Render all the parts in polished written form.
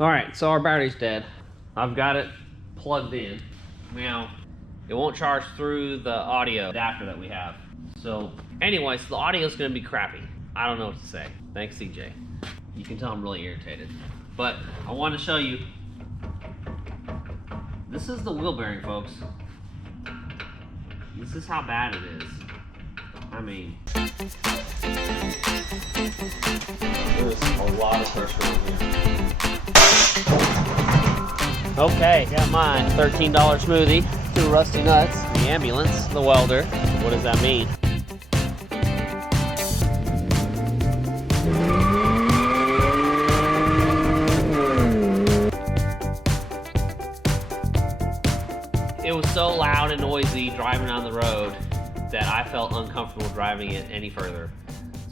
Alright, so our battery's dead. I've got it plugged in. Now, it won't charge through the audio adapter that we have. So, anyways, the audio's gonna be crappy. I don't know what to say. Thanks, CJ. You can tell I'm really irritated. But I want to show you. This is the wheel bearing, folks. This is how bad it is. I mean, there's a lot of pressure on here. Okay, got mine. $13 smoothie, 2 rusty nuts, the ambulance, the welder. What does that mean? It was so loud and noisy driving down the road that I felt uncomfortable driving it any further.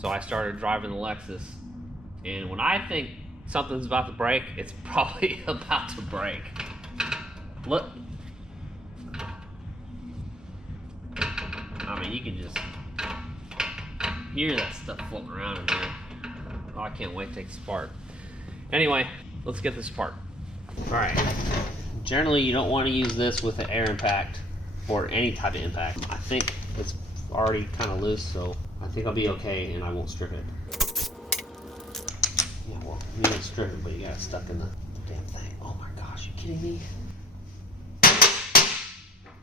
So I started driving the Lexus. And when I think something's about to break, it's probably about to break. Look. I mean, you can just hear that stuff floating around in there. Oh, I can't wait to take this apart. Anyway, let's get this apart. All right. Generally, you don't want to use this with an air impact or any type of impact. I think it's already kind of loose, so I think I'll be okay and I won't strip it. Yeah, well, you didn't strip it, but you got it stuck in the damn thing. Oh my gosh, you kidding me?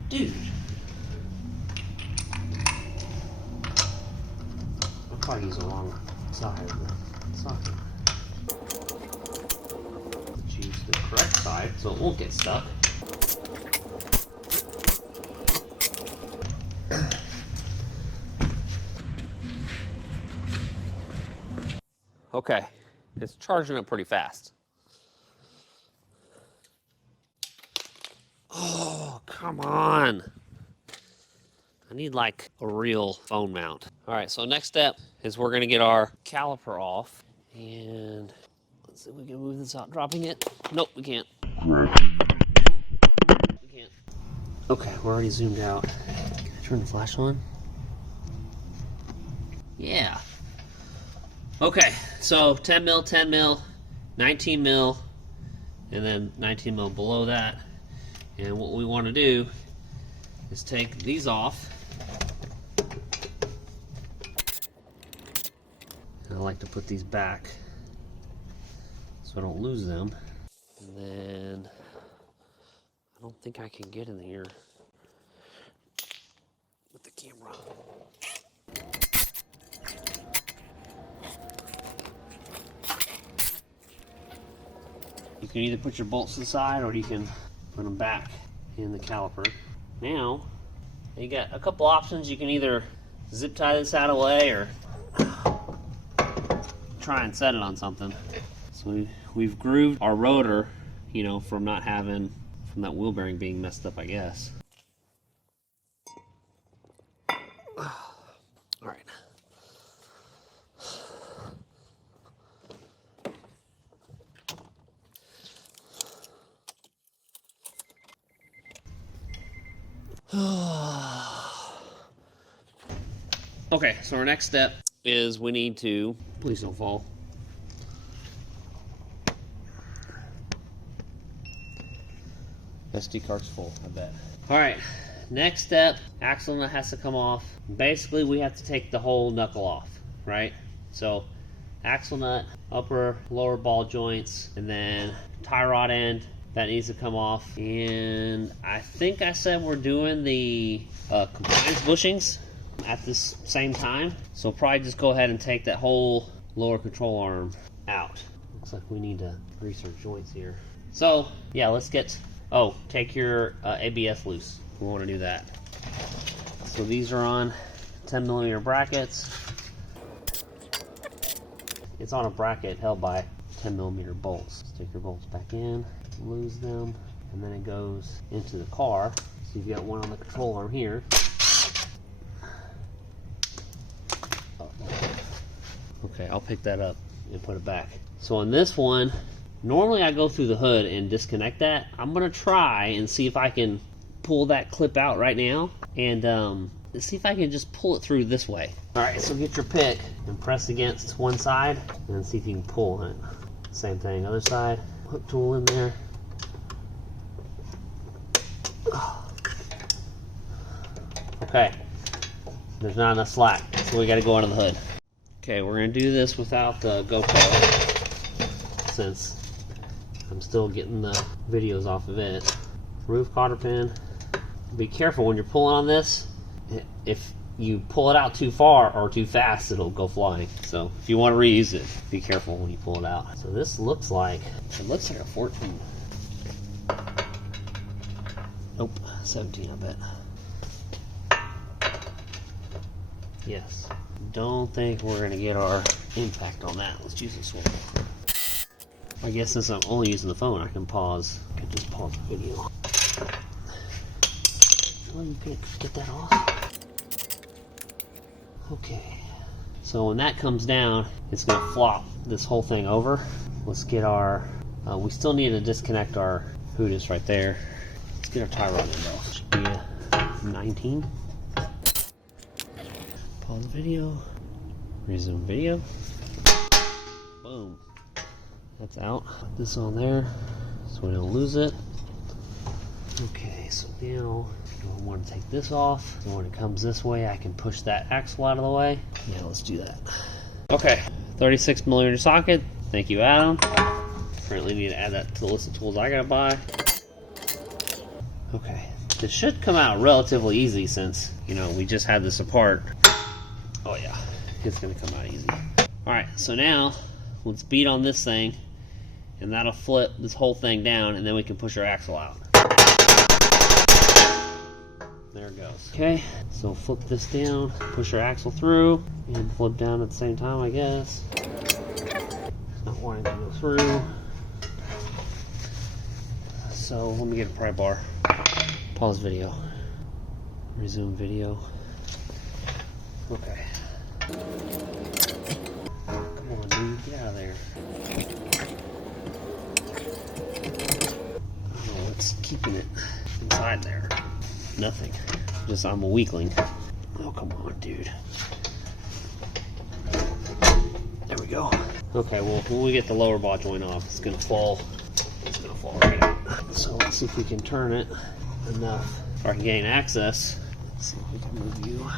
Dude. I'll probably use the wrong side of the socket. Choose the correct side so it won't get stuck. Okay, it's charging up pretty fast. Oh, come on. I need like a real phone mount. All right, so next step is we're gonna get our caliper off and let's see if we can move this out, dropping it. Nope, we can't. We can't. Okay, we're already zoomed out. Can I turn the flash on? Yeah. Okay, so 10 mil, 10 mil, 19 mil, and then 19 mil below that. And what we want to do is take these off. And I like to put these back so I don't lose them. And then I don't think I can get in here with the camera. You can either put your bolts to the side or you can put them back in the caliper. Now, you got a couple options. You can either zip tie this out of the way or try and set it on something. So we've grooved our rotor, you know, from not having, from that wheel bearing being messed up, I guess. All right. Okay, so our next step is we need to, please don't fall. SD card's full, I bet. All right, next step, axle nut has to come off. Basically, we have to take the whole knuckle off, right? So, axle nut, upper, lower ball joints, and then tie rod end, that needs to come off. And I think I said we're doing the compliance bushings at this same time. So probably just go ahead and take that whole lower control arm out. Looks like we need to grease our joints here. So yeah, let's get, oh, take your ABS loose. We want to do that. So these are on 10mm brackets. It's on a bracket held by 10mm bolts. Stick your bolts back in, lose them, and then it goes into the car. So you've got one on the control arm here. Okay, I'll pick that up and put it back. So on this one, normally I go through the hood and disconnect that. I'm gonna try and see if I can pull that clip out right now and see if I can just pull it through this way. All right, so get your pick and press against one side and see if you can pull it. Same thing, other side. hook tool in there. Okay, there's not enough slack, so we got to go under the hood. Okay, we're going to do this without the GoPro, since I'm still getting the videos off of it. Roof cotter pin. Be careful when you're pulling on this. If you pull it out too far or too fast, it'll go flying. So if you want to reuse it, be careful when you pull it out. So this looks like a 14. Nope, 17 I bet. Yes. Don't think we're gonna get our impact on that. Let's use this one. I guess since I'm only using the phone, I can pause. I can just pause the video. Oh, you can't get that off. Okay. So when that comes down, it's gonna flop this whole thing over. Let's get our. We still need to disconnect our hoodus right there. Let's get our tie rod in though. Should be a 19. Pause the video. Resume video. Boom. That's out. Put this on there so we don't lose it. Okay, so now I want to take this off. So when it comes this way, I can push that axle out of the way. Yeah, let's do that. Okay, 36mm socket. Thank you, Adam. Currently need to add that to the list of tools I gotta buy. Okay, this should come out relatively easy since, you know, we just had this apart. Oh yeah, it's gonna come out easy. Alright, so now let's beat on this thing and that'll flip this whole thing down and then we can push our axle out. There it goes. Okay, so flip this down, push our axle through, and flip down at the same time, I guess. Not wanting to go through. So let me get a pry bar. Pause video. Resume video. Okay. Come on, dude, get out of there. I don't know what's keeping it inside there. Nothing. Just I'm a weakling. Oh, come on, dude. There we go. Okay, well, when we get the lower ball joint off, it's gonna fall. It's gonna fall right out. So let's see if we can turn it enough so I can gain access. Let's see if we can move you.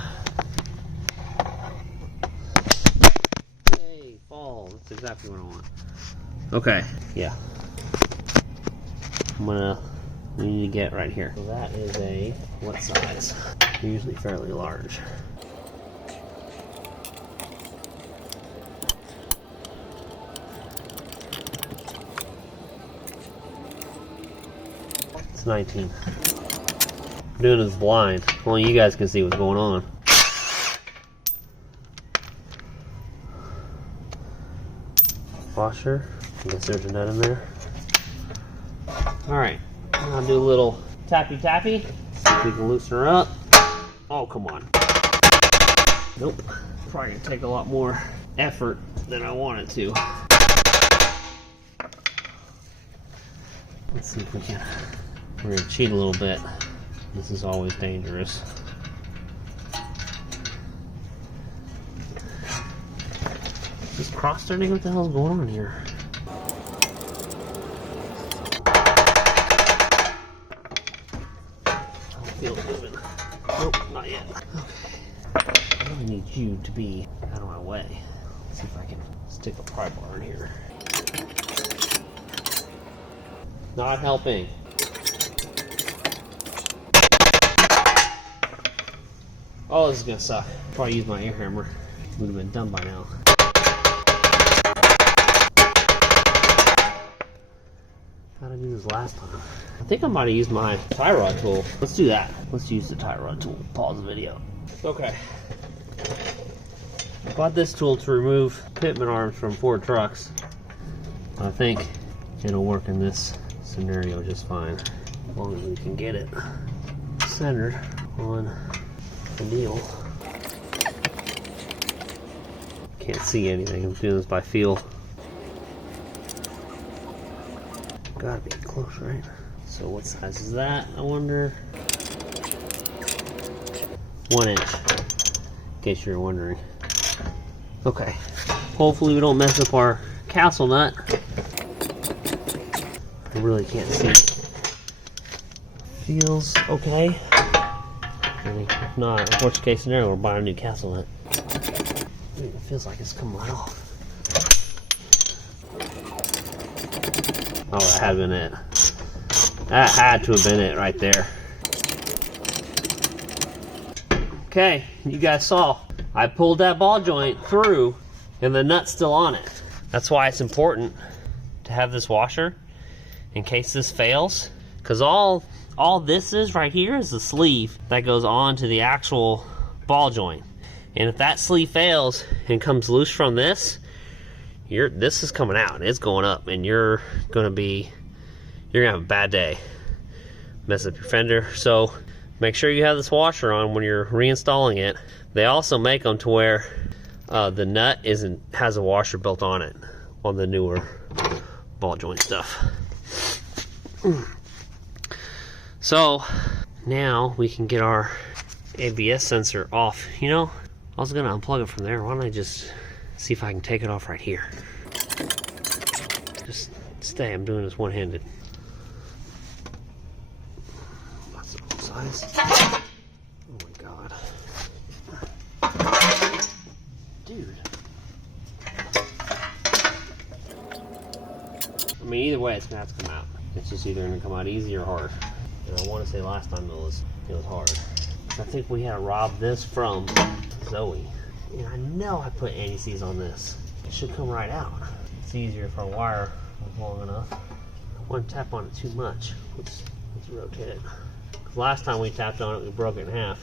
Hey, fall. That's exactly what I want. Okay, yeah. We need to get right here. So that is a, what size? Usually fairly large. It's 19. I'm doing this blind. Only you guys can see what's going on. Washer. I guess there's a nut in there. Alright. I'll do a little tappy tappy. See if we can loosen her up. Oh, come on. Nope. Probably gonna take a lot more effort than I want it to. Let's see if we can. We're gonna cheat a little bit. This is always dangerous. Is this cross turning? What the hell's going on here? Feel it moving. Nope, not yet. Okay. I really need you to be out of my way. Let's see if I can stick a pry bar in here. Not helping. Oh, this is gonna suck. Probably use my air hammer. Would have been done by now. How did I do this last time? I think I might have used my tie rod tool. Let's do that. Let's use the tie rod tool. Pause the video. Okay. I bought this tool to remove pitman arms from Ford trucks. I think it'll work in this scenario just fine. As long as we can get it centered on the deal. Can't see anything. I'm doing this by feel. Gotta be close, right? So what size is that, I wonder? 1 inch, in case you're wondering. Okay, hopefully we don't mess up our castle nut. really can't see. Feels okay. And if not, worst case scenario, we're buying a new castle nut. It feels like it's coming right off. Oh, that had been it. That had to have been it right there. Okay, you guys saw. I pulled that ball joint through and the nut's still on it. That's why it's important to have this washer in case this fails. Because all this is right here is the sleeve that goes on to the actual ball joint. And if that sleeve fails and comes loose from this, this is coming out. It's going up and you're gonna have a bad day. Mess up your fender. So make sure you have this washer on when you're reinstalling it. They also make them to where the nut has a washer built on it on the newer ball joint stuff. So now we can get our ABS sensor off. You know, I was gonna unplug it from there. Why don't I just see if I can take it off right here? Just stay, I'm doing this one-handed. That's the wrong size. Oh my God. Dude. I mean, either way, it's gonna have to come out. It's just either gonna come out easy or hard. And I want to say last time it was hard. I think we had to rob this from Zoe. And I know I put anti-seize on this. It should come right out. It's easier if our wire was long enough. I wouldn't tap on it too much. Let's rotate it. Last time we tapped on it, we broke it in half.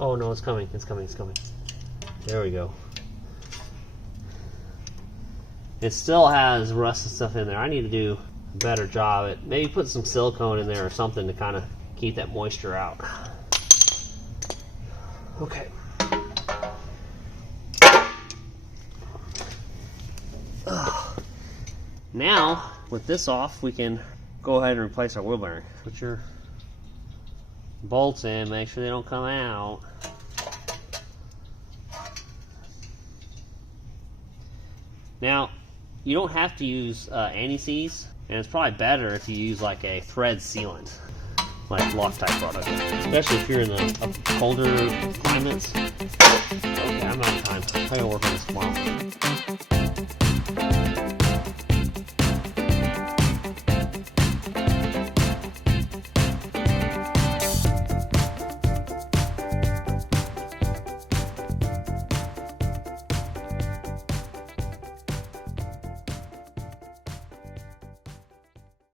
Oh no, it's coming, it's coming, it's coming. There we go. It still has rust and stuff in there. I need to do a better job at maybe put some silicone in there or something to kind of keep that moisture out. Okay. Now, with this off, we can go ahead and replace our wheel bearing. Put your bolts in, make sure they don't come out. Now, you don't have to use anti-seize, and it's probably better if you use like a thread sealant, like Loctite product, especially if you're in the colder climates. Okay, I'm out of time. I gotta work on this tomorrow.